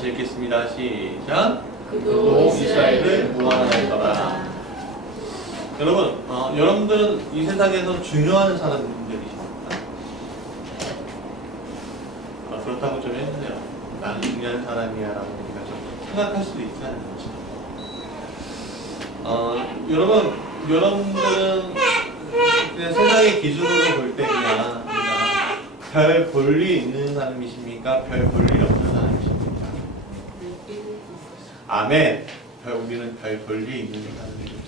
같이 읽겠습니다. 시작. 그도 이스라엘을 구원하였더라. 여러분, 여러분들은 이 세상에서 중요한 사람들이십니까? 그렇다고 좀 해주세요. 나는 중요한 사람이야 라고 우리가 좀 생각할 수도 있지 않을지. 여러분들은 그냥 세상의 기준으로 볼 때 그냥 별 볼일 있는 사람이십니까? 별 볼일 없는 사람이십니까? 아멘. 우리는 별 볼일 있는 사람이십니다.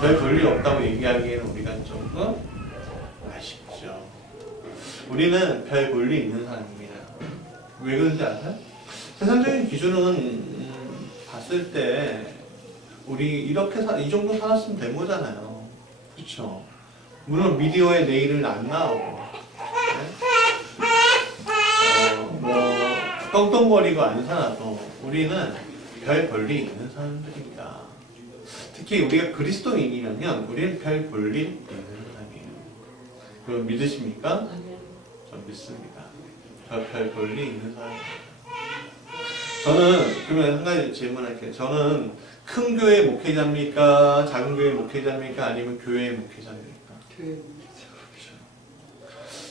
별 볼일 없다고 얘기하기에는 우리가 조금 아쉽죠. 우리는 별 볼일 있는 사람입니다. 왜 그런지 아세요? 세상적인 기준은 봤을 때 우리 이렇게 이 정도 살았으면 된 거잖아요. 그렇죠? 물론 미디어에 내일은 안 나오고 떵떵거리고 안 살아도 우리는 별 볼일 있는 사람들입니다. 특히 우리가 그리스도인이면 우리는 별 볼일 있는 사람이에요. 그거 믿으십니까? 전 믿습니다. 별 볼일 있는 사람입니다. 저는 그러면 한 가지 질문할게요. 저는 큰 교회 목회자입니까? 작은 교회 목회자입니까? 아니면 교회 목회자입니까? 교회.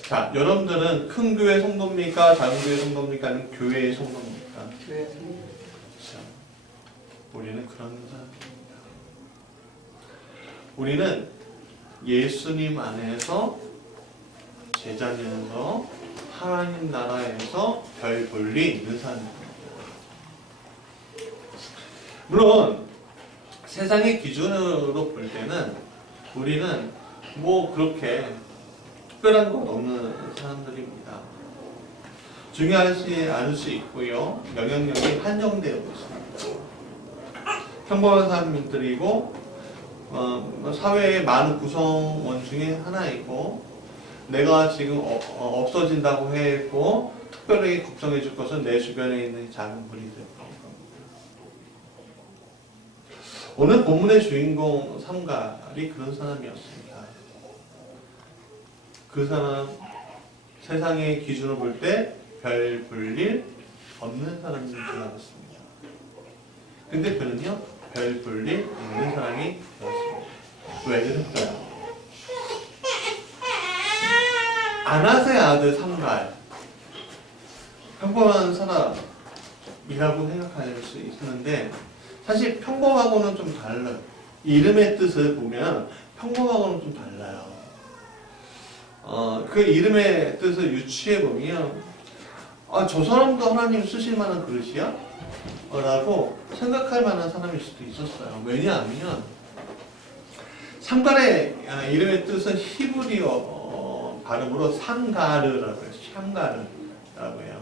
자, 여러분들은 큰 교회 성도입니까? 작은 교회 성도입니까? 아니면 교회의 성도입니까? 교회 성도. 그렇죠. 우리는 그런 사람입니다. 우리는 예수님 안에서 제자면서 하나님 나라에서 별 볼일 있는 사람입니다. 물론 세상의 기준으로 볼 때는 우리는 뭐 그렇게 특별한 건 없는 사람들입니다. 중요하지 않을 수 있고요. 영향력이 한정되어 있습니다. 평범한 사람들이고 사회의 많은 구성원 중에 하나이고 내가 지금 없어진다고 했고 특별하게 걱정해 줄 것은 내 주변에 있는 작은 무리들. 오늘 본문의 주인공 삼갈이 그런 사람이었습니다. 그 사람 세상의 기준으로 볼 때 별 볼일 없는 사람인 줄 알았습니다. 근데 그는요 별 볼일 있는 사람이 되었습니다. 왜 그럴까요? 아낫의 아들 삼갈 평범한 사람이라고 생각할 수 있는데 사실 평범하고는 좀 달라요. 이름의 뜻을 보면 평범하고는 좀 달라요. 그 이름의 뜻을 유추해 보면 저 사람도 하나님 쓰실 만한 그릇이야? 라고 생각할 만한 사람일 수도 있었어요. 왜냐하면 삼갈의 이름의 뜻은 히브리어 발음으로 샹가르라고 해요. 샹가르라고 해요.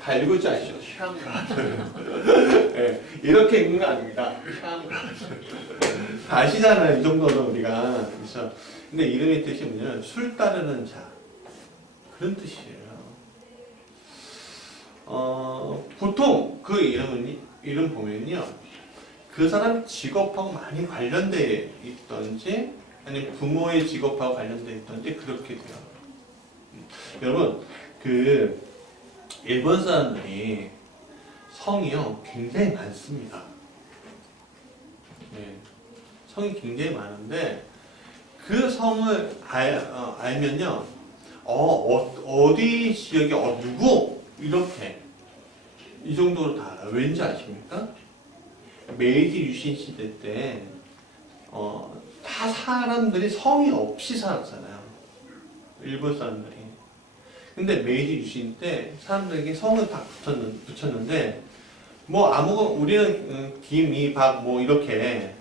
다 읽을지 아시죠? 샹가르. 네, 이렇게 읽는 거 아닙니다. 샹가르. 다 아시잖아요. 이 정도는 우리가. 그렇죠? 근데 이름의 뜻이 뭐냐면 술 따르는 자. 그런 뜻이에요. 보통 그 이름 보면요. 그 사람 직업하고 많이 관련되어 있던지 아니면 부모의 직업하고 관련되어 있던지 그렇게 돼요. 여러분, 일본 사람들이 성이요 굉장히 많습니다. 네, 성이 굉장히 많은데 그 성을 알면요 어디 지역에 누구 이렇게 이 정도로 다 알아요. 왠지 아십니까? 메이지 유신 시대 때 다 사람들이 성이 없이 살았잖아요. 일본 사람들이. 근데 메이지 유신 때 사람들에게 성을 다 붙였는데 뭐 우리는 김, 이, 박 뭐 이렇게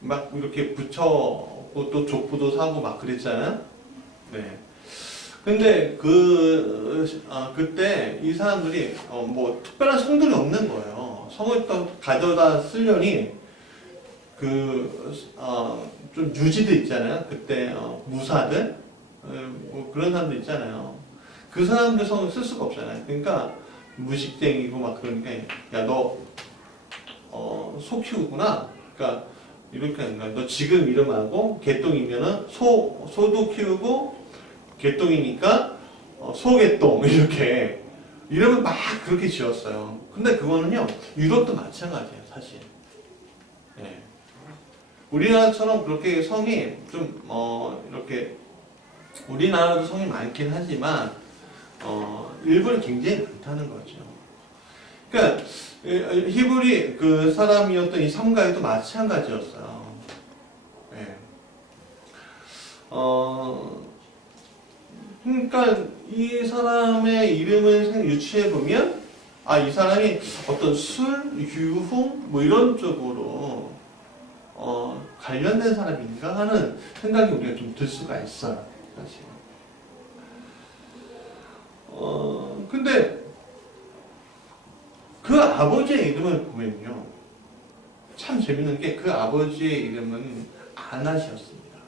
막 이렇게 붙여고 또 족부도 사고 막 그랬잖아요. 네. 근데 그때 이 사람들이 뭐 특별한 성들이 없는 거예요. 성을 또 가져다 쓰려니 좀 유지들 있잖아요. 그때 무사들 뭐 그런 사람들 있잖아요. 그 사람들 성을 쓸 수가 없잖아요. 그러니까 무식쟁이고 막 그러니까 야 너 소 키우구나. 그러니까 이렇게 하는 거야. 너 지금 이름하고 개똥이면은 소도 키우고 개똥이니까 소개똥 이렇게 이름을 막 그렇게 지었어요. 근데 그거는요, 유럽도 마찬가지예요, 사실. 예. 우리나라처럼 그렇게 성이 좀, 이렇게, 우리나라도 성이 많긴 하지만, 일본이 굉장히 많다는 거죠. 그러니까, 히브리 그 사람이었던 이 삼가에도 마찬가지였어요. 예. 그러니까 이 사람의 이름을 유추해 보면 이 사람이 어떤 술, 유흥 뭐 이런 쪽으로 관련된 사람인가 하는 생각이 우리가 좀 들 수가 있어요, 사실. 근데 그 아버지의 이름을 보면요, 참 재밌는 게 그 아버지의 이름은 아낫이었습니다.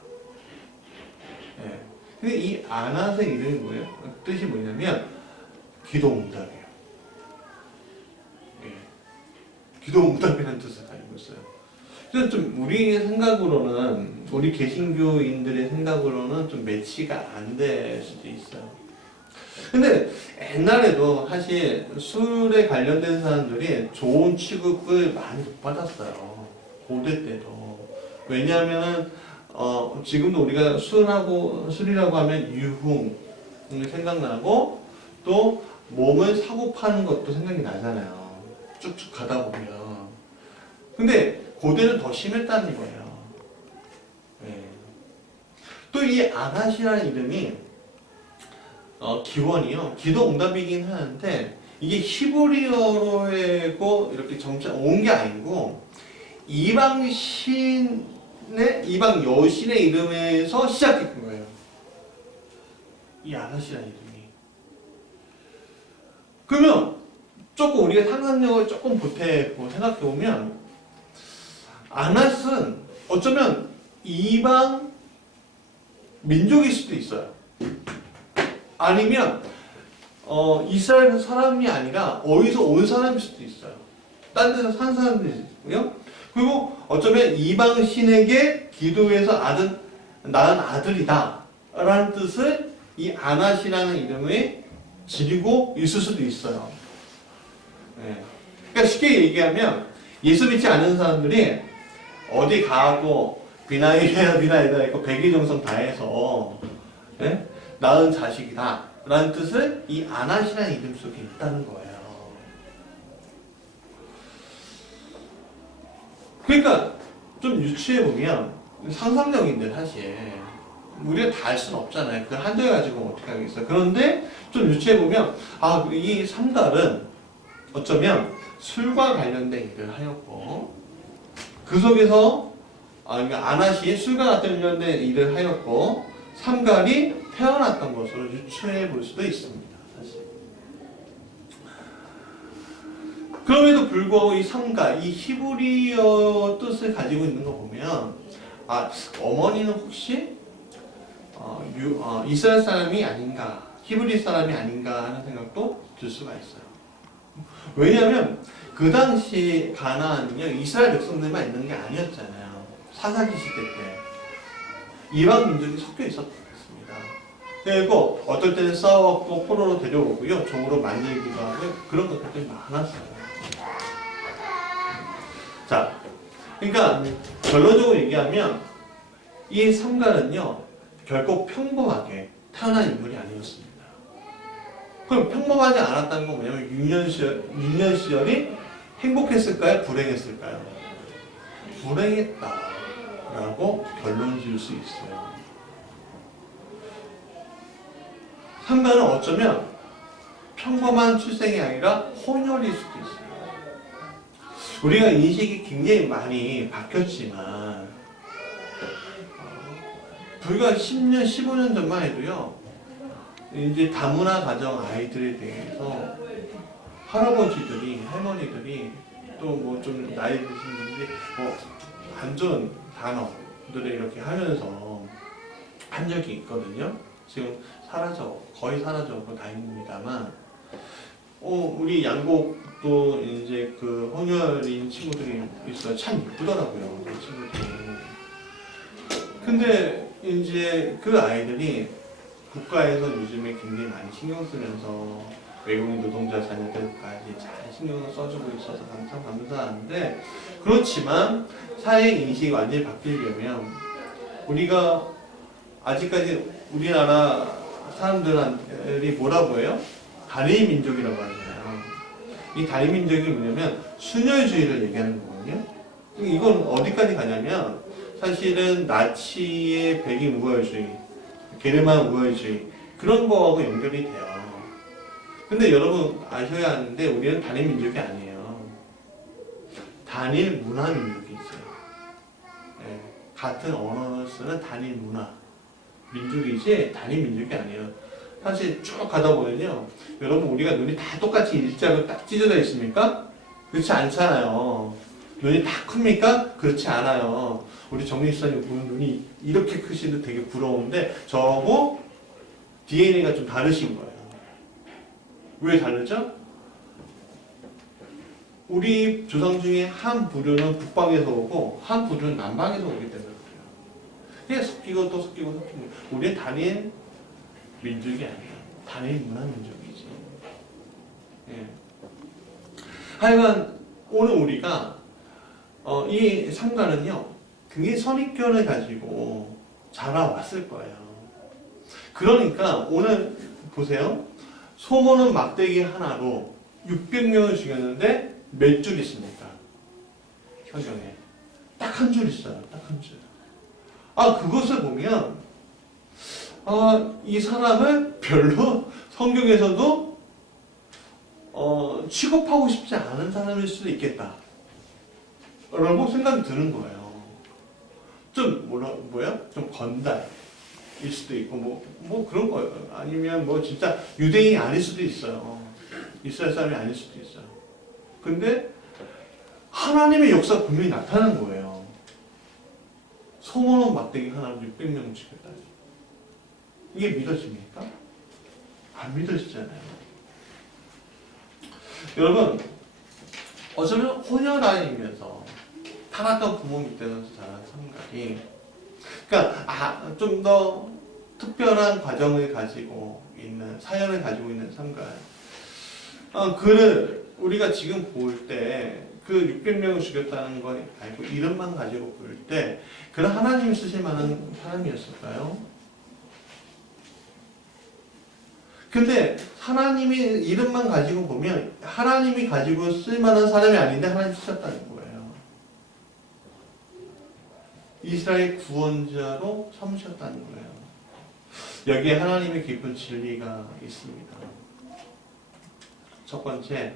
예. 근데 이 아낫의 이름이 뭐예요? 뜻이 뭐냐면 기도응답이에요. 예. 기도응답이라는 뜻을 가지고 있어요. 그래서 좀 우리 생각으로는, 우리 개신교인들의 생각으로는 좀 매치가 안 될 수도 있어요. 근데 옛날에도 사실 술에 관련된 사람들이 좋은 취급을 많이 못 받았어요. 고대 때도. 왜냐하면 지금도 우리가 술이라고 하면 유흥이 생각나고 또 몸을 사고 파는 것도 생각이 나잖아요. 쭉쭉 가다 보면. 근데 고대는 더 심했다는 거예요. 네. 또 이 아낫이라는 이름이 기원이요. 기도응답이긴 하는데 이게 히브리어로 이렇게 점차 온 게 아니고 이방 여신의 이름에서 시작된 거예요. 이 아낫이라는 이름이. 그러면 조금 우리가 상상력을 조금 보태고 생각해 보면 아낫은 어쩌면 이방 민족일 수도 있어요. 아니면 이스라엘 사람이 아니라 어디서 온 사람일 수도 있어요. 딴 데서 산 사람들이 있고요. 그리고 어쩌면 이방 신에게 기도해서 낳은 아들이다 라는 뜻을 이 아낫이라는 이름에 지니고 있을 수도 있어요. 네. 그러니까 쉽게 얘기하면 예수 믿지 않은 사람들이 어디 가고 비나이다 있고 백의종성 다 해서 네? 낳은 자식이다 라는 뜻을 이 아낫이라는 이름 속에 있다는 거예요. 그러니까 좀 유추해보면 상상력인데 사실 우리가 다 알 수는 없잖아요. 그 한도에 가지고 어떻게 하겠어요. 그런데 좀 유추해보면 이 삼갈은 어쩌면 술과 관련된 일을 하였고 그 속에서 그러니까 아낫이 술과 관련된 일을 하였고 삼갈이 태어났던 것으로 유추해 볼 수도 있습니다. 사실. 그럼에도 불구하고 이 삼갈, 이 히브리어 뜻을 가지고 있는 거 보면 어머니는 혹시 이스라엘 사람이 아닌가, 히브리 사람이 아닌가 하는 생각도 들 수가 있어요. 왜냐하면 그 당시 가나안은요 이스라엘 백성들만 있는 게 아니었잖아요. 사사기 시대 때 이방 민족이 섞여 있었습니다. 그리고 어떨 때는 싸웠고 포로로 데려오고요 종으로 만들기도 하고 그런 것들이 많았어요. 자, 그러니까 결론적으로 얘기하면 이 삼갈은요 결코 평범하게 태어난 인물이 아니었습니다. 그럼 평범하지 않았다는 건 뭐냐면 6년 시절이 행복했을까요? 불행했을까요? 불행했다라고 결론 지을 수 있어요. 삼갈은 어쩌면 평범한 출생이 아니라 혼혈일 수도 있어요. 우리가 인식이 굉장히 많이 바뀌었지만 불과 10년, 15년 전만 해도요 이제 다문화 가정 아이들에 대해서 할아버지들이, 할머니들이 또 뭐 좀 나이 드신 분들이 안 좋은 단어들을 이렇게 하면서 한 적이 있거든요. 지금 거의 사라져고 다닙니다만, 우리 양곡도 이제 그 혼혈인 친구들이 있어요. 참 이쁘더라고요, 그 친구들이. 근데 이제 그 아이들이 국가에서 요즘에 굉장히 많이 신경 쓰면서 외국인 노동자 자녀들까지 잘 신경을 써주고 있어서 참 감사한데, 그렇지만 사회 인식이 완전히 바뀌려면 우리가 아직까지 우리나라 사람들이 뭐라고 해요? 단일 민족이라고 하잖아요. 이 단일 민족이 뭐냐면 순혈주의를 얘기하는 거거든요. 이건 어디까지 가냐면 사실은 나치의 백인 우월주의, 게르만 우월주의 그런 거하고 연결이 돼요. 근데 여러분 아셔야 하는데 우리는 단일 민족이 아니에요. 단일 문화 민족이 있어요. 네. 같은 언어를 쓰는 단일 문화 민족이지 단일 민족이 아니에요. 사실 쭉 가다 보면요, 여러분 우리가 눈이 다 똑같이 일자로 딱 찢어져 있습니까? 그렇지 않잖아요. 눈이 다 큽니까? 그렇지 않아요. 우리 정리수사님 보면 눈이 이렇게 크시는데 되게 부러운데 저하고 DNA가 좀 다르신 거예요. 왜 다르죠? 우리 조상 중에 한 부류는 북방에서 오고 한 부류는 남방에서 오기 때문에 그래요. 그냥 섞이고 또 섞이고 섞이고. 우리는 단일 민족이 아니야. 단일 문화 민족이지. 예. 하여간 오늘 우리가 이 상가는요, 굉장히 선입견을 가지고 자라왔을 거예요. 그러니까 오늘 보세요. 소모는 막대기 하나로 600명을 죽였는데 몇 줄 있습니까? 성경에 딱 한 줄 있어요. 딱 한 줄. 그것을 보면 이 사람을 별로 성경에서도 취급하고 싶지 않은 사람일 수도 있겠다 라고 생각이 드는 거예요. 좀 좀 건달일 수도 있고 뭐 그런 거예요. 아니면 뭐 진짜 유대인이 아닐 수도 있어요. 이스라엘 사람이 아닐 수도 있어요. 근데 하나님의 역사가 분명히 나타나는 거예요. 소모는 막대기 하나로 600명 죽였다니. 이게 믿어집니까? 안 믿어지잖아요. 여러분, 어쩌면 혼혈아이면서 타락한 부모 밑에서 자란 성각이, 그러니까 좀 더 특별한 과정을 가지고 있는, 사연을 가지고 있는 성각. 그를 우리가 지금 볼 때 그 600명을 죽였다는 걸 알고 이름만 가지고 볼 때 그는 하나님이 쓰실 만한 사람이었을까요? 근데 하나님이 이름만 가지고 보면 하나님이 가지고 쓸 만한 사람이 아닌데 하나님 쓰셨다는 거예요. 이스라엘 구원자로 삼으셨다는 거예요. 여기에 하나님의 깊은 진리가 있습니다. 첫 번째,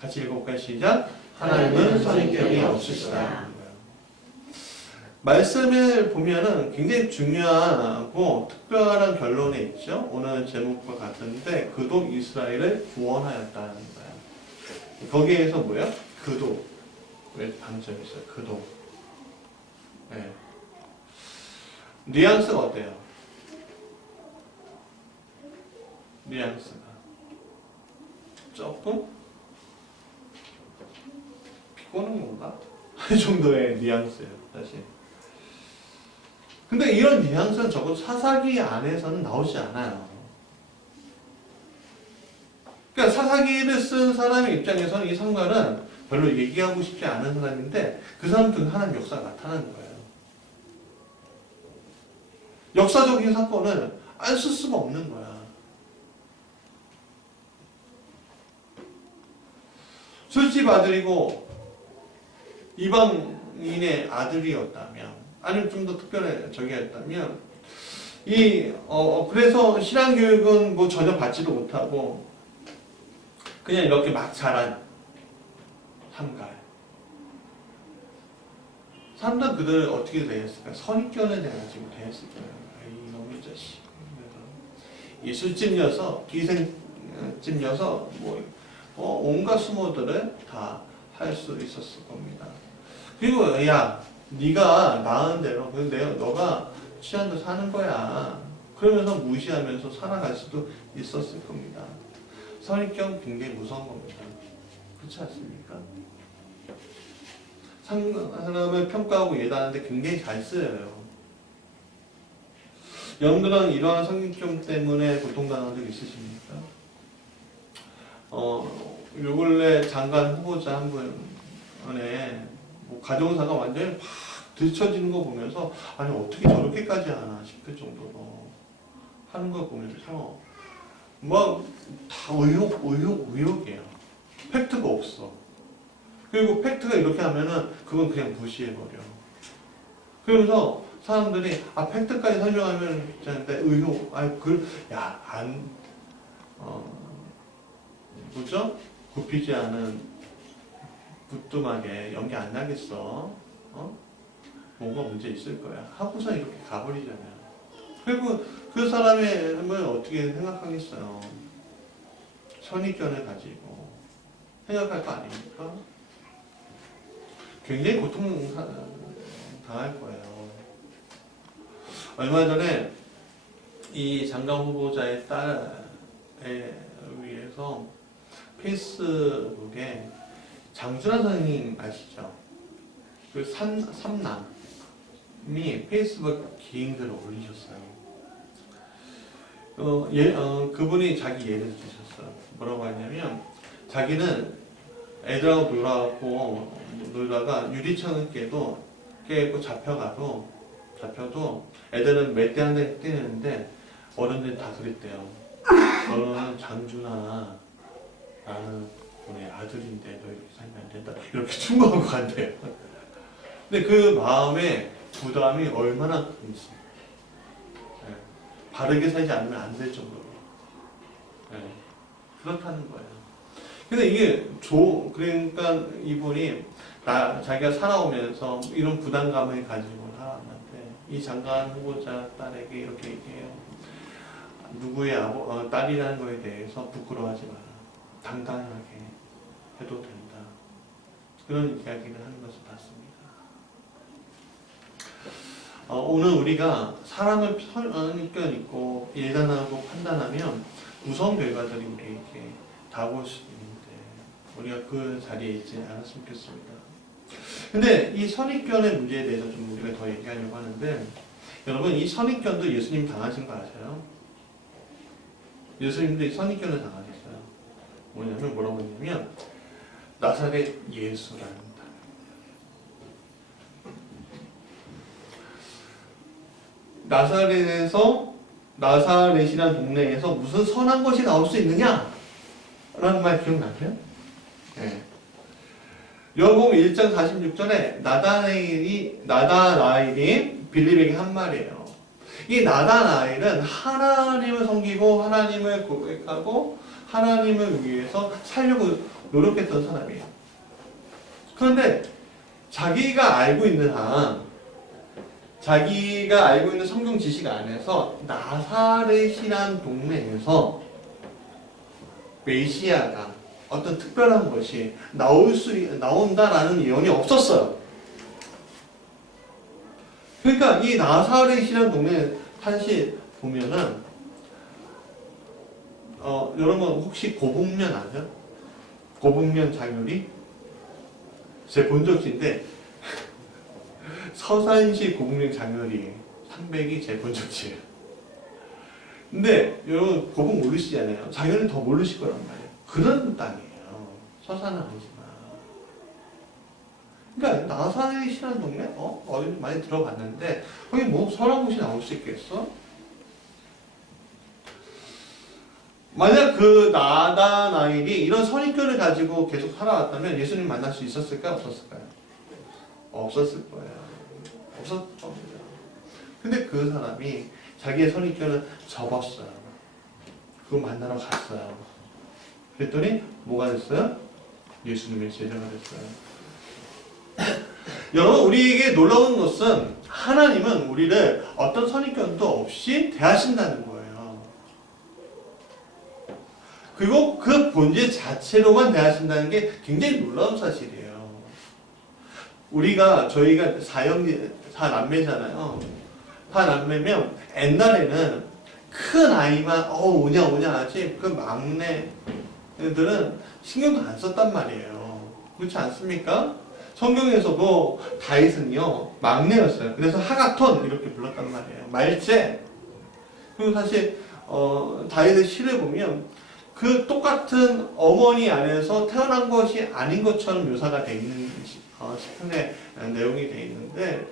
같이 읽어볼까요? 시작. 하나님은 선입견이 없으시다. 말씀을 보면은 굉장히 중요하고 특별한 결론에 있죠. 오늘 제목과 같은데 그도 이스라엘을 구원하였다는 거예요. 거기에서 뭐예요? 그도. 왜 방점이 있어요? 그도. 네. 뉘앙스가 어때요? 뉘앙스가 조금 비꼬는 건가? 이 정도의 뉘앙스예요, 사실. 근데 이런 뉘앙스는 적어도 사사기 안에서는 나오지 않아요. 그러니까 사사기를 쓴 사람의 입장에서는 이 상관은 별로 얘기하고 싶지 않은 사람인데 그 사람 중에 하나님 역사가 나타나는 거예요. 역사적인 사건을 안 쓸 수가 없는 거야. 술집 아들이고 이방인의 아들이었다면, 아니면 좀 더 특별한 저기였다면, 그래서 신앙교육은 뭐 전혀 받지도 못하고, 그냥 이렇게 막 자란 삼갈. 사람들은 그들을 어떻게 대했을까? 선입견을 가지고 대했을 거예요. 이놈의 자식. 이 술집 녀석, 기생집 녀석, 온갖 수모들을 다 할 수 있었을 겁니다. 그리고 야, 네가 낳은 대로 너가 취한 대로 사는 거야. 그러면서 무시하면서 살아갈 수도 있었을 겁니다. 선입견 굉장히 무서운 겁니다. 그렇지 않습니까? 사람을 평가하고 예단하는데 굉장히 잘 쓰여요. 여러분들은 이러한 선입견 때문에 고통당한 적 있으십니까? 요 근래 장관 후보자 한 분의 뭐 가정사가 완전히 막 뒤처지는 거 보면서 아니 어떻게 저렇게까지 하나 싶을 정도로 하는 거 보면서 참 막다 의혹이에요. 팩트가 없어. 그리고 팩트가 이렇게 하면은 그건 그냥 무시해버려. 그러면서 사람들이 팩트까지 설명하면 괜찮은데 의혹, 뭐죠? 굽히지 않은 부뚜막에 연기 안 나겠어. 뭔가 문제 있을 거야. 하고서 이렇게 가버리잖아요. 그리고 그 사람을 어떻게 생각하겠어요? 선입견을 가지고 생각할 거 아닙니까? 굉장히 고통당할 거예요. 얼마 전에 이 장관 후보자의 딸에 의해서 페이스북에 장준하 선생님 아시죠? 그 삼남이 페이스북 기행들을 올리셨어요. 그분이 자기 예를 드셨어요. 뭐라고 하냐면 자기는 애들하고 놀다가 유리창을 깨고 잡혀도 애들은 몇 대 한 대 때리는데 어른들이 다 그랬대요. 너는 장준하 라는 분의 아들인데 너 이렇게 살면 안 된다. 이렇게 충고하고 간대요. 근데 그 마음의 부담이 얼마나 큰지. 바르게 살지 않으면 안 될 정도로. 그렇다는 거예요. 근데 이게 그러니까 이분이 자기가 살아오면서 이런 부담감을 가지고 살아왔는데 이 장관 후보자 딸에게 이렇게 얘기해요. 누구의 딸이라는 거에 대해서 부끄러워하지 마라. 당당하게 해도 된다. 그런 이야기를 하는 것을 봤습니다. 오늘 우리가 사람을 선입견 있고 예단하고 판단하면 무서운 결과들이 우리에게 다가올 수 있는데 우리가 그 자리에 있지 않았으면 좋겠습니다. 근데 이 선입견의 문제에 대해서 좀 우리가 더 얘기하려고 하는데 여러분 이 선입견도 예수님 당하신 거 아세요? 예수님도 이 선입견을 당하셨어요. 뭐라고 했냐면 나사렛 예수라는 말. 나사렛이라는 동네에서 무슨 선한 것이 나올 수 있느냐? 라는 말 기억나세요? 네. 요한복음 1장 46절에 나다나엘이 빌립에게 한 말이에요. 이 나다나엘은 하나님을 섬기고 하나님을 고백하고 하나님을 위해서 살려고 노력했던 사람이에요. 그런데 자기가 알고 있는 성경 지식 안에서 나사렛이라는 동네에서 메시아가 어떤 특별한 것이 나온다라는 예언이 없었어요. 그러니까 이 나사렛이라는 동네 사실 보면은 여러분 혹시 고북면 아세요? 고북면 장요리? 제가 본 적 있는데 서산시 고북면 장요리 300이 제 본 적이에요. 근데 여러분 고북 모르시잖아요. 장요리 더 모르실 거란 말이에요. 그런 땅이에요. 서산은 아니지만. 그러니까 나사렛이라는 동네? 어디 많이 들어봤는데 거기 뭐 선한 곳이 나올 수 있겠어? 만약 그 나다나엘이 이런 선입견을 가지고 계속 살아왔다면 예수님 만날 수 있었을까요? 없었을까요? 없었을 거예요. 없었을 겁니다. 근데 그 사람이 자기의 선입견을 접었어요. 그거 만나러 갔어요. 그랬더니 뭐가 됐어요? 예수님의 제자가 됐어요. 여러분 우리에게 놀라운 것은 하나님은 우리를 어떤 선입견도 없이 대하신다는 거예요. 그리고 그 본질 자체로만 대하신다는 게 굉장히 놀라운 사실이에요. 저희가 사남매잖아요. 사남매면 옛날에는 큰 아이만 오냐 하지 그 막내들은 신경도 안 썼단 말이에요. 그렇지 않습니까? 성경에서도 다윗은요 막내였어요. 그래서 하가톤 이렇게 불렀단 말이에요. 말제. 그리고 사실 다윗의 시를 보면 그 똑같은 어머니 안에서 태어난 것이 아닌 것처럼 묘사가 되어 있는 시편의 내용이 되어 있는데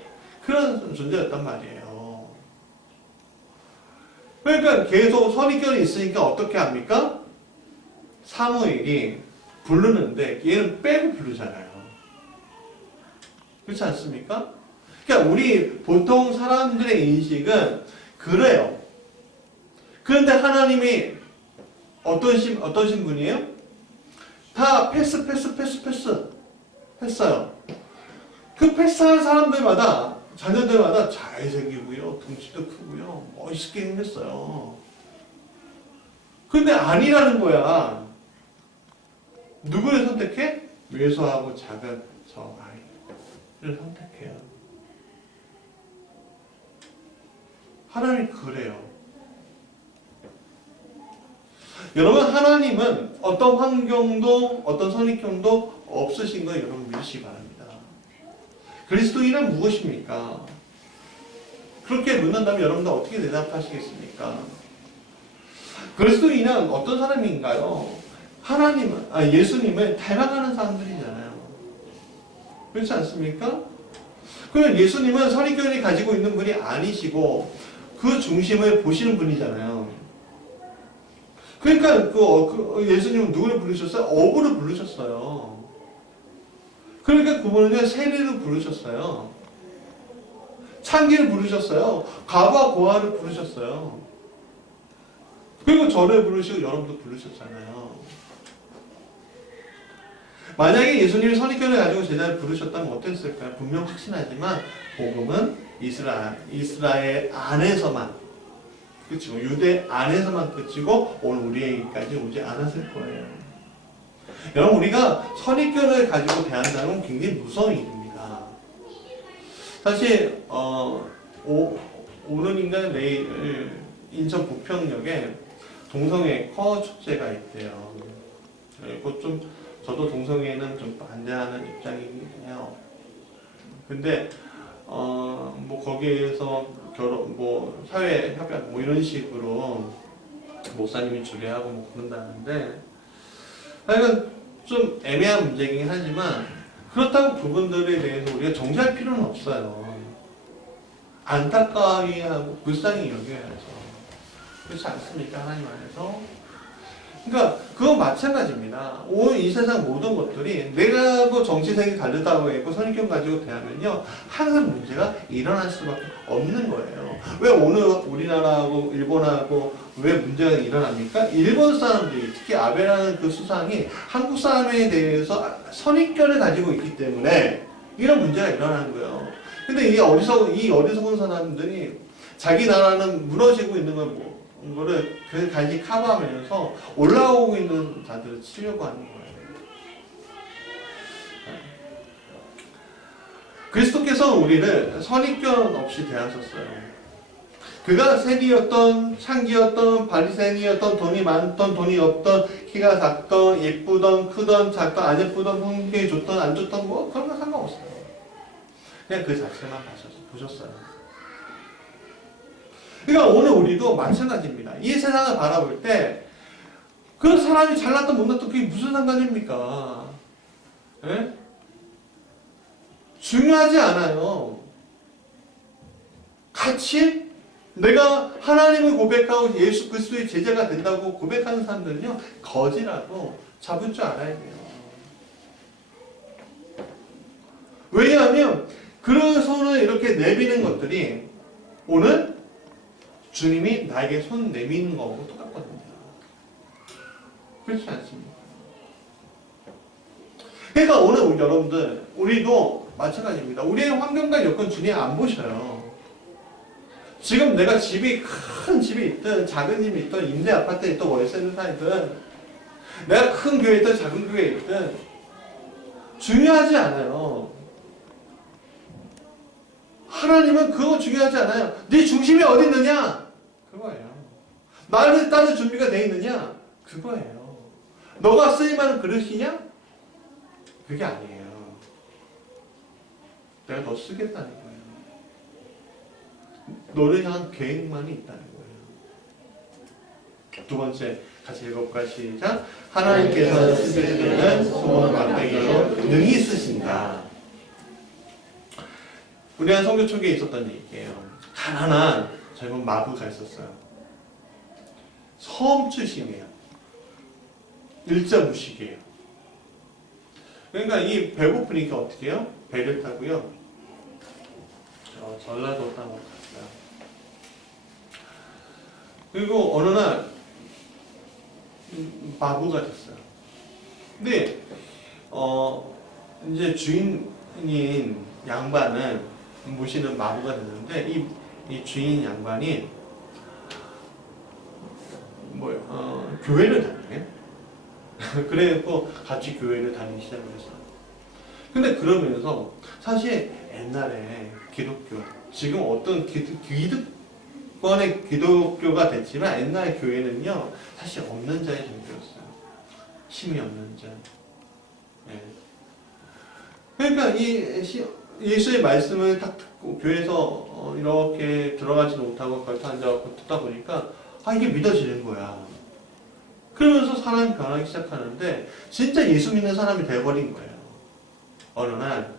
그런 존재였단 말이에요. 그러니까 계속 선입견이 있으니까 어떻게 합니까? 사무엘이 부르는데 얘는 빼고 부르잖아요. 그렇지 않습니까? 그러니까 우리 보통 사람들의 인식은 그래요. 그런데 하나님이 어떠신 분이에요? 다 패스 했어요. 그 패스한 사람들마다 자녀들마다 잘생기고요, 덩치도 크고요, 멋있게 생겼어요. 근데 아니라는 거야. 누구를 선택해? 왜소하고 작은 저 아이를 선택해요. 하나님이 그래요. 여러분, 하나님은 어떤 환경도 어떤 선입견도 없으신 거 여러분 믿으시기 바랍니다. 그리스도인은 무엇입니까? 그렇게 묻는다면 여러분들 어떻게 대답하시겠습니까? 그리스도인은 어떤 사람인가요? 예수님을 닮아가는 사람들이잖아요. 그렇지 않습니까? 그럼 예수님은 선입견이 가지고 있는 분이 아니시고 그 중심을 보시는 분이잖아요. 그러니까 예수님은 누구를 부르셨어요? 어부를 부르셨어요. 그러니까 그분은 세리를 부르셨어요. 창기를 부르셨어요. 가와 고아를 부르셨어요. 그리고 저를 부르시고 여러분도 부르셨잖아요. 만약에 예수님이 선입견을 가지고 제자를 부르셨다면 어땠을까요? 분명 확신하지만 복음은 이스라엘 안에서만 그치고 유대 안에서만 그치고 오늘 우리에게까지 오지 않았을 거예요. 여러분, 우리가 선입견을 가지고 대한다는 건 굉장히 무서운 일입니다. 사실 오늘인가 내일 인천 부평역에 동성애커 축제가 있대요. 그리고 저도 동성애는 좀 반대하는 입장이긴 해요. 근데 거기에서 사회 협약 이런 식으로 목사님이 주례하고 그런다는데 하여간 좀 애매한 문제이긴 하지만 그렇다고 그분들에 대해서 우리가 정죄할 필요는 없어요. 안타까이 하고 불쌍히 여겨야죠. 그렇지 않습니까? 하나님 안에서. 그러니까 그건 마찬가지입니다. 오늘 이 세상 모든 것들이 내가 정치색이 다르다고 했고 선입견 가지고 대하면요 항상 문제가 일어날 수밖에 없는 거예요. 왜 오늘 우리나라하고 일본하고 왜 문제가 일어납니까? 일본 사람들이 특히 아베라는 그 수상이 한국 사람에 대해서 선입견을 가지고 있기 때문에 이런 문제가 일어나는 거예요. 근데 이 어리석은 사람들이 자기 나라는 무너지고 있는 걸 거를 다시 커버하면서 올라오고 있는 자들을 치려고 하는 거예요. 그리스도께서 우리를 선입견 없이 대하셨어요. 그가 세리였던 창기였던 바리새인이었던 돈이 많던 돈이 없던 키가 작던 예쁘던 크던 작던 안 예쁘던 성격이 좋던 안 좋던 그런 거 상관없어요. 그냥 그 자체만 보셨어요. 그러니까 오늘 우리도 마찬가지입니다. 이 세상을 바라볼 때 그 사람이 잘났던 못났던 그게 무슨 상관입니까? 예? 중요하지 않아요. 같이 내가 하나님을 고백하고 예수 그리스도의 제자가 된다고 고백하는 사람들은요 거지라고 잡을 줄 알아야 돼요. 왜냐하면 그런 손을 이렇게 내미는 것들이 오늘 주님이 나에게 손 내미는 거하고 똑같거든요. 그렇지 않습니까? 그러니까 오늘 여러분들 우리도 마찬가지입니다. 우리의 환경과 여건 주님 안 보셔요. 지금 내가 큰 집이 있든 작은 집이 있든 임대 아파트에 있든 월세를 살든 내가 큰 교회에 있든 작은 교회에 있든 중요하지 않아요. 하나님은 그거 중요하지 않아요. 네 중심이 어디 있느냐? 그거예요. 나를 따를 준비가 돼 있느냐? 그거예요. 너가 쓰임하는 그릇이냐? 그게 아니에요. 내가 너 쓰겠다는 거예요. 너를 향한 계획만이 있다는 거예요. 두 번째 같이 읽어볼까? 시작. 하나님께서 쓰시는 소원 막대기로 능히 쓰신다. 우리 한 선교 초기에 있었던 얘기예요. 가난한 젊은 마부가 있었어요. 섬 출신이에요. 일자 무식이에요. 그러니까 이 배고프니까 어떻게 해요? 배를 타고요. 전라도 땅으로 갔어요. 그리고 어느 날 마부가 됐어요. 근데 이제 주인인 양반은 모시는 마부가 됐는데 이 주인 양반이 교회를 다니네. 그래서 같이 교회를 다니기 시작을 했어요. 근데 그러면서 사실 옛날에 기독교, 지금 어떤 기득권의 기독교가 됐지만 옛날 교회는요 사실 없는 자의 종교였어요. 힘이 없는 자. 네. 그러니까 이 예수의 말씀을 딱 듣고 교회에서 이렇게 들어가지 못하고 걸터 앉아갖고 듣다 보니까 이게 믿어지는 거야. 그러면서 사람이 변하기 시작하는데 진짜 예수 믿는 사람이 돼버린 거예요. 어느 날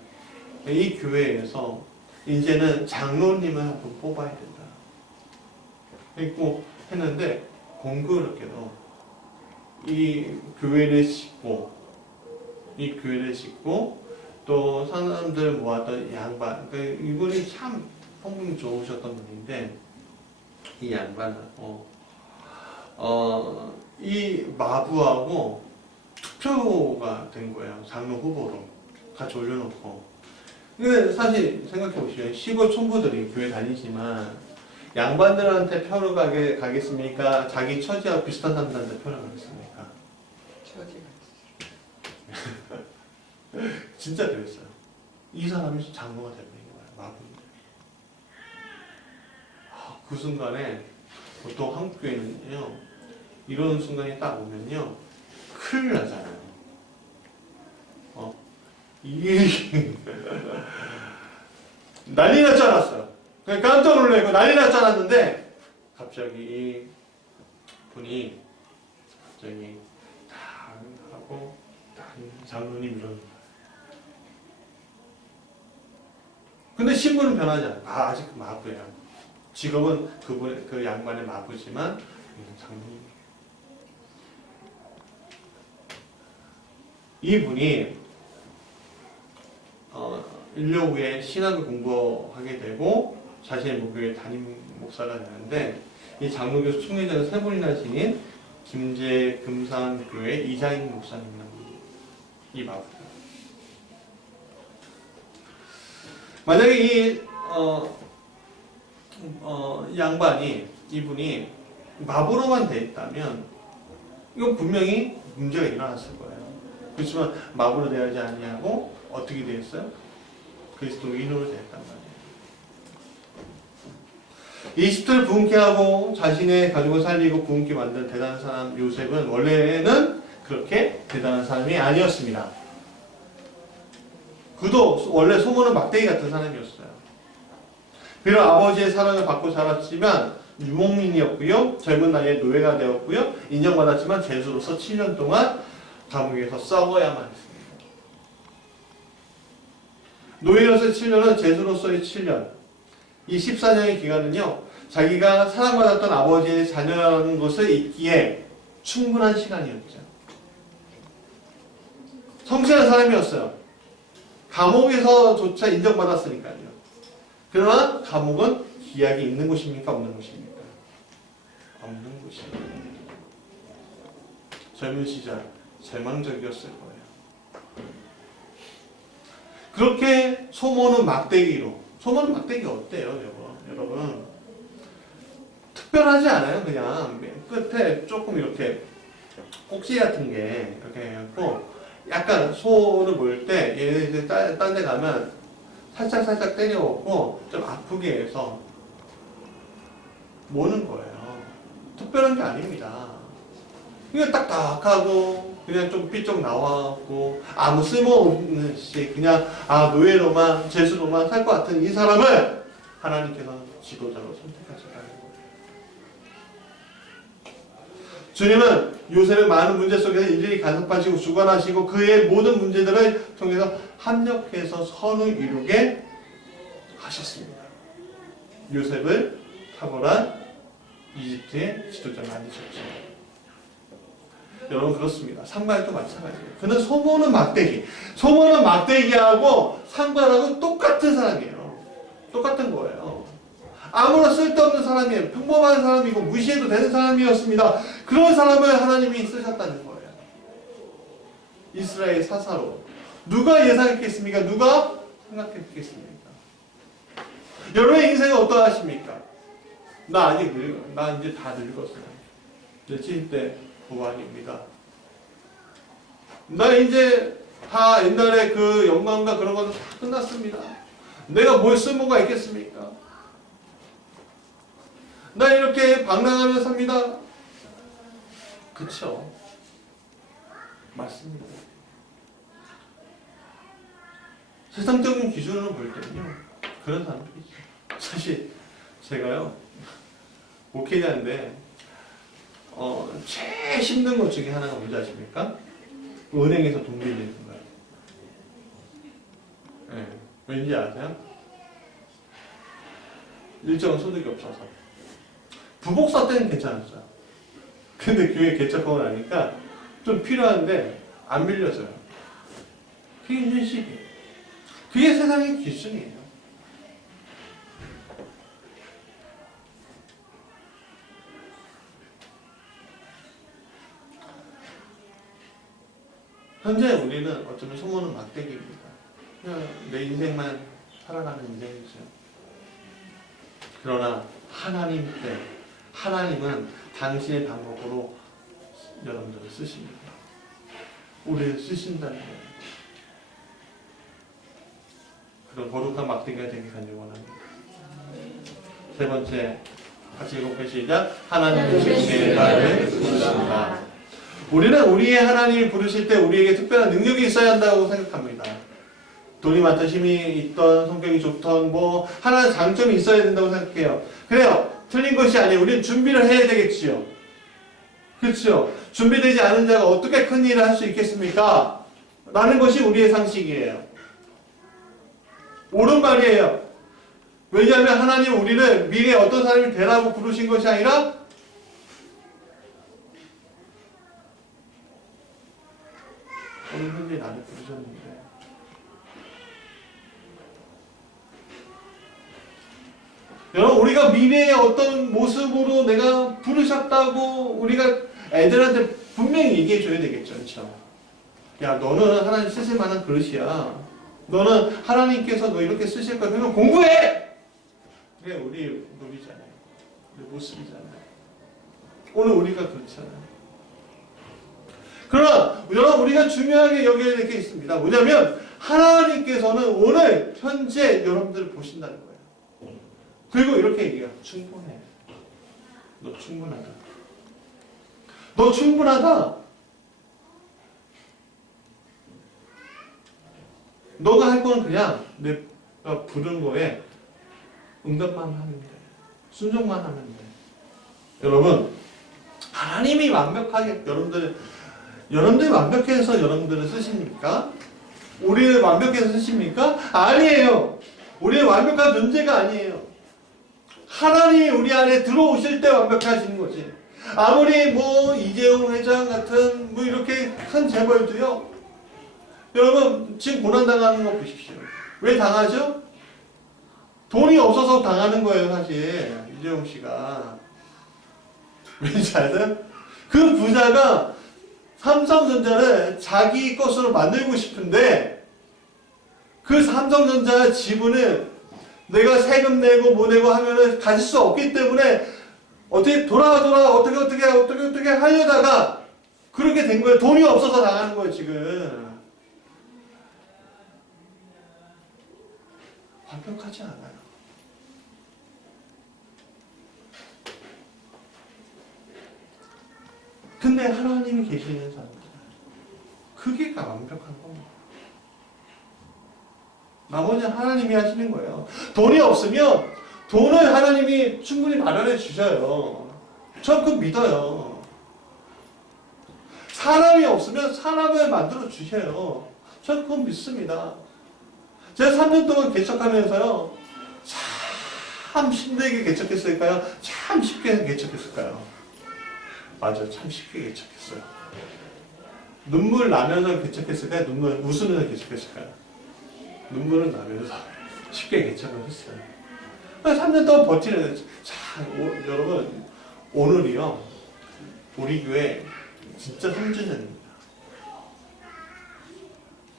이 교회에서 이제는 장로님을 한번 뽑아야 된다. 그리고 했는데 공교롭게도 이 교회를 싣고 또 사람들 모았던 양반, 이분이 참 성품이 좋으셨던 분인데 이 양반하고 이 마부하고 투표가 된 거예요. 장로 후보로 같이 올려놓고. 근데 사실 생각해보시면 시골 촌부들이 교회 다니지만 양반들한테 표를 가겠습니까? 자기 처지와 비슷한 사람들한테 표를 가겠습니까? 처지가 진짜 그랬어요. 이 사람이 장로가 되는 거예요. 마부인데. 그 순간에 보통 한국 교회는요 이런 순간이 딱 오면요 큰일 나잖아요. 난리 났지 않았어요. 그냥 깜짝 놀라고 난리 났지 않았는데 갑자기 이 분이 갑자기 다 하고 장로님 이러는 거예요. 근데 신분은 변하지 않아요. 아직 마부예요. 직업은 그 양반의 마부지만 장로님. 이분이 1년 후에 신학을 공부하게 되고 자신의 목교회 담임 목사가 되는데 이 장로교수 총회장을 3번이나 지닌 김제 금산교회 이장인 목사님이라고 이 마부가. 만약에 이분이 마부로만 돼 있다면 이건 분명히 문제가 일어났을 거예요. 그렇지만 마부로 되지 아니하고 어떻게 되었어요? 그리스도인으로 되었단 말이에요. 20대를 부흥케 하고 자신의 가족을 살리고 부흥케 만든 대단한 사람 요셉은 원래는 그렇게 대단한 사람이 아니었습니다. 그도 원래 소문은 막대기 같은 사람이었어요. 비록 아버지의 사랑을 받고 자랐지만 유목민이었고요. 젊은 나이에 노예가 되었고요. 인정받았지만 죄수로서 7년 동안 감옥에서 썩어야만 했습니다. 노예로서의 7년은 죄수로서의 7년. 이 14년의 기간은요. 자기가 사랑받았던 아버지의 자녀라는 것을 잊기에 충분한 시간이었죠. 성실한 사람이었어요. 감옥에서조차 인정받았으니까요. 그러나 감옥은 기약이 있는 곳입니까? 없는 곳입니까? 없는 곳입니다. 젊은 시절 절망적이었을 거예요. 그렇게 소모는 막대기로. 소모는 막대기 어때요, 여러분? 특별하지 않아요. 그냥 끝에 조금 이렇게 꼭지 같은 게 이렇게 해갖고 약간 소를 모을 때 얘네 딴 데 가면 살짝 때려갖고 좀 아프게 해서 모는 거예요. 특별한 게 아닙니다. 그냥 딱딱하고 그냥 좀 삐쩍 나와갖고 아무 쓸모없는 씨 그냥 노예로만 죄수로만 살 것 같은 이 사람을 하나님께서 지도자로 선택하셨다는 거예요. 주님은 요셉의 많은 문제 속에서 일일이 간섭하시고 주관하시고 그의 모든 문제들을 통해서 합력해서 선을 이루게 하셨습니다. 요셉을 탁월한 이집트의 지도자를 만드셨죠. 여러분 그렇습니다. 상관도 마찬가지예요. 그는 소모는 막대기. 소모는 막대기하고 상관하고 똑같은 사람이에요. 똑같은 거예요. 아무런 쓸데없는 사람이에요. 평범한 사람이고 무시해도 되는 사람이었습니다. 그런 사람을 하나님이 쓰셨다는 거예요. 이스라엘 사사로. 누가 예상했겠습니까? 누가 생각했겠습니까? 여러분의 인생은 어떠하십니까? 나 아직 늙어. 나 이제 다 늙었어요. 이제 70대 후반입니다. 나 이제 다 옛날에 그 영광과 그런 것도 다 끝났습니다. 내가 뭘 쓸모가 있겠습니까? 나 이렇게 방랑하며 삽니다. 그쵸? 맞습니다. 세상적인 기준으로 볼 때는요, 그런 사람들이 있어요. 사실 제가요, 목회자인데 제일 힘든 것 중에 하나가 뭔지 아십니까? 은행에서 돈 빌리는 거예요. 네. 왠지 아세요? 일정한 소득이 없어서. 부복사 때는 괜찮았어요. 근데 교회 개척하고 나니까 좀 필요한데 안 빌려줘요. 그게 현실이에요. 그게 세상의 기준이에요. 현재 우리는 어쩌면 소모는 막대기입니다. 그냥 내 인생만 살아가는 인생이죠. 그러나 하나님 때 하나님은 당신의 방법으로 여러분들을 쓰십니다. 우리를 쓰신다는 거예요. 그런 거룩한 막대기가 되기 간절히 원합니다. 세 번째, 같이 읽어볼까요? 시작. 하나님은 직분의 나를 부르신다. 우리는 우리의 하나님이 부르실 때 우리에게 특별한 능력이 있어야 한다고 생각합니다. 돈이 많든 힘이 있던 성격이 좋던 뭐 하나의 장점이 있어야 된다고 생각해요. 그래요. 틀린 것이 아니에요. 우리는 준비를 해야 되겠지요. 그렇죠. 준비되지 않은 자가 어떻게 큰 일을 할 수 있겠습니까? 라는 것이 우리의 상식이에요. 옳은 말이에요. 왜냐하면 하나님은 우리를 미래에 어떤 사람이 되라고 부르신 것이 아니라 오늘 현재 나를 부르셨는데 여러분 우리가 미래의 어떤 모습으로 내가 부르셨다고 우리가 애들한테 분명히 얘기해 줘야 되겠죠. 그렇죠? 야 너는 하나님 쓰실 만한 그릇이야. 너는 하나님께서 너 이렇게 쓰실 거야. 그러면 공부해! 그게 우리 놀이잖아요. 우리 모습이잖아요. 오늘 우리가 그렇잖아요. 그러나 여러분 우리가 중요하게 여겨야 될 게 있습니다. 뭐냐면 하나님께서는 오늘 현재 여러분들을 보신다는 거예요. 그리고 이렇게 얘기해요. 충분해. 너 충분하다. 너 충분하다. 너가 할 건 그냥 내가 부른 거에 응답만 하면 돼. 순종만 하면 돼. 여러분 하나님이 완벽하게 여러분들이 완벽해서 여러분들을 쓰십니까? 우리를 완벽해서 쓰십니까? 아니에요. 우리는 완벽한 존재가 아니에요. 하나님이 우리 안에 들어오실 때 완벽하시는 거지. 아무리 뭐 이재용 회장 같은 뭐 이렇게 큰 재벌도요. 여러분 지금 고난당하는 거 보십시오. 왜 당하죠? 돈이 없어서 당하는 거예요. 사실 이재용 씨가. 왠지 아세요? 그 부자가 삼성전자를 자기 것으로 만들고 싶은데 그 삼성전자 지분을 내가 세금 내고 뭐 내고 하면은 가질 수 없기 때문에 어떻게 어떻게 하려다가 그렇게 된 거예요. 돈이 없어서 당하는 거예요, 지금. 완벽하지 않아요. 근데 하나님이 계시는 사람들, 그게 완벽한 겁니다. 나머지는 하나님이 하시는 거예요. 돈이 없으면 돈을 하나님이 충분히 마련해 주셔요. 전 그거 믿어요. 사람이 없으면 사람을 만들어 주셔요. 저는 그건 믿습니다. 제가 3년 동안 개척하면서요, 참 힘들게 개척했을까요? 참 쉽게 개척했을까요? 맞아요. 참 쉽게 개척했어요. 눈물 나면서 개척했을까요? 눈물 웃으면서 개척했을까요? 눈물은 나면서 쉽게 개척을 했어요. 3년 동안 버티는. 자, 여러분, 오늘이요, 우리 교회 진짜 3주년입니다.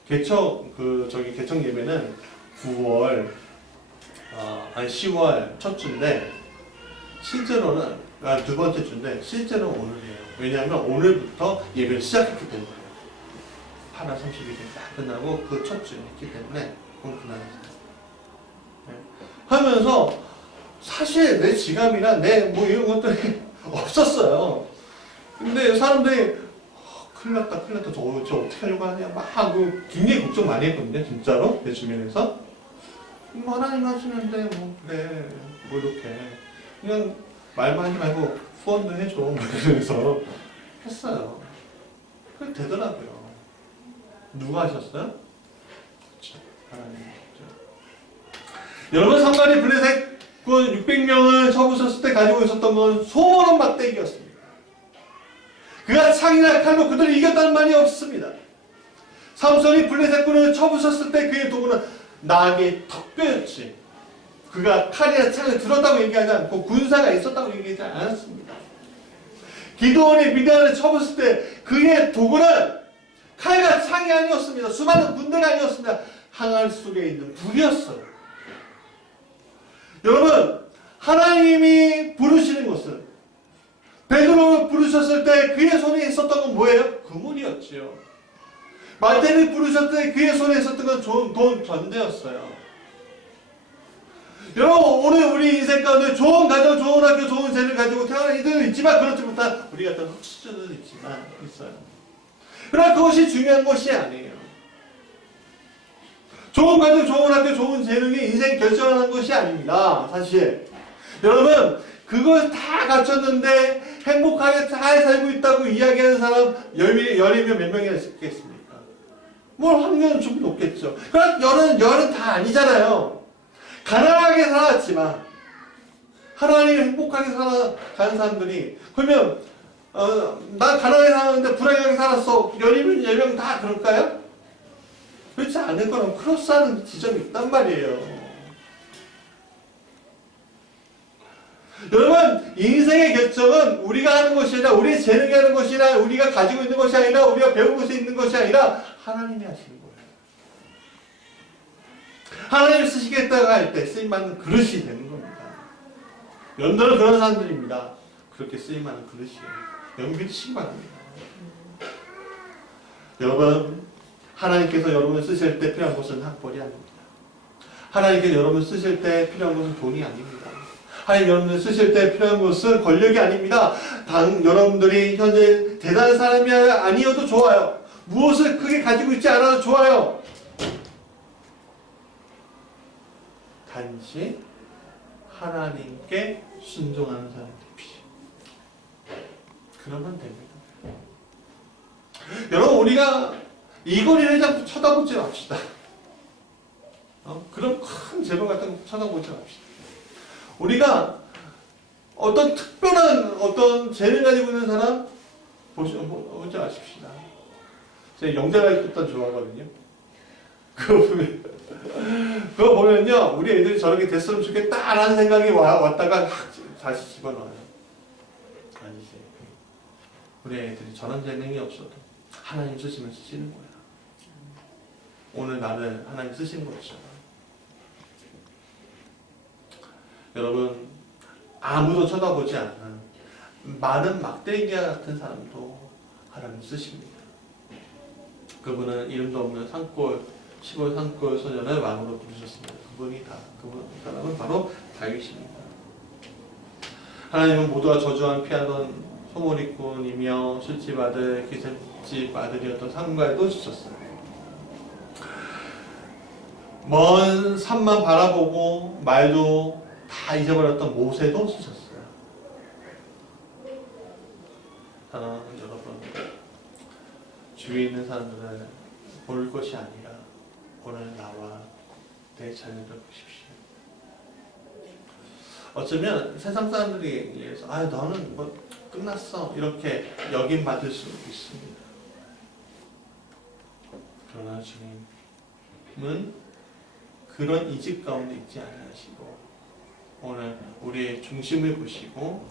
개척 예배는 9월, 10월 첫 주인데, 실제로는, 두 번째 주인데, 실제로는 오늘이에요. 왜냐하면 오늘부터 예배를 시작했기 때문에. 8월 30일에 딱 끝나고 그 첫 주에 했기 때문에, 오늘 그날이죠. 네. 하면서, 사실 내 지갑이나 이런 것들이 없었어요. 근데 사람들이, 큰일 났다. 저 어떻게 하려고 하냐. 막 굉장히 걱정 많이 했거든요. 진짜로. 내 주변에서. 하나님 하시는데, 그래. 이렇게. 그냥 말만 하지 말고 후원도 해줘. 그래서 했어요. 그게 되더라고요. 누가 하셨어요? 그렇죠. 하나님. 여러분, 상관이 블레셋 600명을 쳐부셨을 때 가지고 있었던 건 소모론 막대기였습니다. 그가 창이나 칼로 그들을 이겼다는 말이 없습니다. 삼손이 블레셋군을 쳐부셨을 때 그의 도구는 나귀의 턱뼈였지. 그가 칼이나 창을 들었다고 얘기하지 않고 군사가 있었다고 얘기하지 않았습니다. 기드온이 미디안을 쳐부셨을 때 그의 도구는 칼과 창이 아니었습니다. 수많은 군대가 아니었습니다. 항아리 속에 있는 불이었어요. 여러분, 하나님이 부르시는 것은 베드로를 부르셨을 때 그의 손에 있었던 건 뭐예요? 그물이었지요. 마태를 부르셨을 때 그의 손에 있었던 건 돈 전대였어요. 여러분, 오늘 우리 인생 가운데 좋은 가정, 좋은 학교, 좋은 재능을 가지고 태어난 이들은 있지만 그렇지 못한 우리 같은 흑수저들은 있어요. 그러나 그것이 중요한 것이 아니에요. 좋은 가정, 좋은 학교, 좋은 재능이 인생 결정하는 것이 아닙니다. 사실. 여러분, 그걸 다 갖췄는데 행복하게 잘 살고 있다고 이야기하는 사람 열이면 몇 명이나 있겠습니까? 확률은 좀 높겠죠. 그러나 열은 다 아니잖아요. 가난하게 살았지만 하나님 행복하게 살아가는 사람들이, 그러면 나 가난하게 살았는데 불행하게 살았어. 열이면 10명 다 그럴까요? 그렇지 않을 거는 크로스하는 지점이 있단 말이에요. 여러분, 인생의 결정은 우리가 하는 것이 아니라, 우리의 재능이 하는 것이 아니라, 우리가 가지고 있는 것이 아니라, 우리가 배운 것이 있는 것이 아니라 하나님이 하시는 거예요. 하나님 쓰시겠다고 할 때 쓰임받는 그릇이 되는 겁니다. 여러분들은 그런 사람들입니다. 그렇게 쓰임받는 그릇이에요. 여러분 믿으시기 바랍니다. 여러분, 하나님께서 여러분을 쓰실 때 필요한 것은 학벌이 아닙니다. 하나님께서 여러분을 쓰실 때 필요한 것은 돈이 아닙니다. 하나님 여러분을 쓰실 때 필요한 것은 권력이 아닙니다. 여러분들이 현재 대단한 사람이 아니어도 좋아요. 무엇을 크게 가지고 있지 않아도 좋아요. 단지 하나님께 순종하는 사람들이 필요해요. 그러면 됩니다. 여러분, 우리가 이 거리를 자꾸 쳐다보지 맙시다. 그런 큰 재벌 같은 거 쳐다보지 맙시다. 우리가 어떤 특별한 어떤 재능 가지고 있는 사람 보지 마십시다. 제가 영재가있던 좋아하거든요. 그거 보면요, 우리 애들이 저렇게 됐으면 좋겠다라는 생각이 왔다가 다시 집어넣어요. 아니지. 우리 애들이 저런 재능이 없어도 하나님 쓰시면 쓰시는 거야. 오늘 나를 하나님 쓰신 거죠. 여러분, 아무도 쳐다보지 않는 많은 막대기와 같은 사람도 하나님 쓰십니다. 그분은 이름도 없는 시골 산골 소년을 왕으로 부르셨습니다. 그 사람은 바로 다윗입니다. 하나님은 모두가 저주함 피하던 소몰이꾼이며 술집 아들, 기생집 아들이었던 상가에도 주셨어요. 먼 산만 바라보고 말도 다 잊어버렸던 모세도 쓰셨어요. 여러분, 주위에 있는 사람들을 볼 것이 아니라 오늘 나와 내 자녀를 보십시오. 어쩌면 세상 사람들에 의해서 너는 뭐 끝났어 이렇게 여김 받을 수 있습니다. 그러나 주님은 그런 이직 가운데 있지 아니하시고 오늘 우리의 중심을 보시고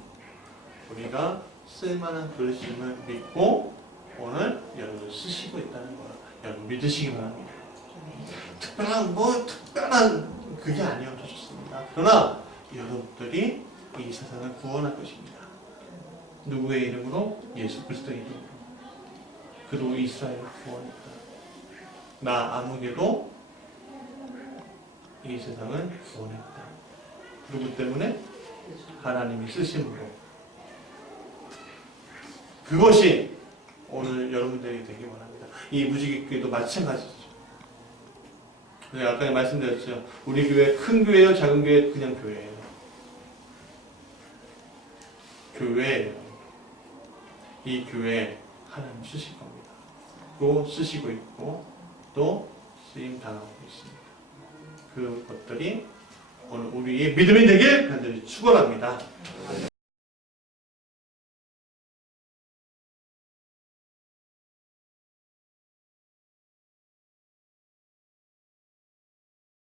우리가 쓸만한 그릇임을 믿고 오늘 여러분을 쓰시고 있다는 거 여러분 믿으시기 바랍니다. 특별한 그게 아니어도 좋습니다. 그러나 여러분들이 이 세상을 구원할 것입니다. 누구의 이름으로? 예수 그리스도의 이름으로. 그리고 이스라엘을 구원했다. 나 아무개도 이 세상을 구원했다. 누구 때문에? 하나님이 쓰심으로. 그것이 오늘 여러분들에게 되기 바랍니다. 이 무지개교회도 마찬가지죠. 아까 말씀드렸죠. 우리 교회 큰 교회요, 작은 교회 그냥 교회예요. 교회예요. 이 교회 하나님 쓰실 겁니다. 또 쓰시고 있고 또 쓰임 당하고 있습니다. 그것들이 오늘 우리의 믿음이 되길 간절히 축원합니다.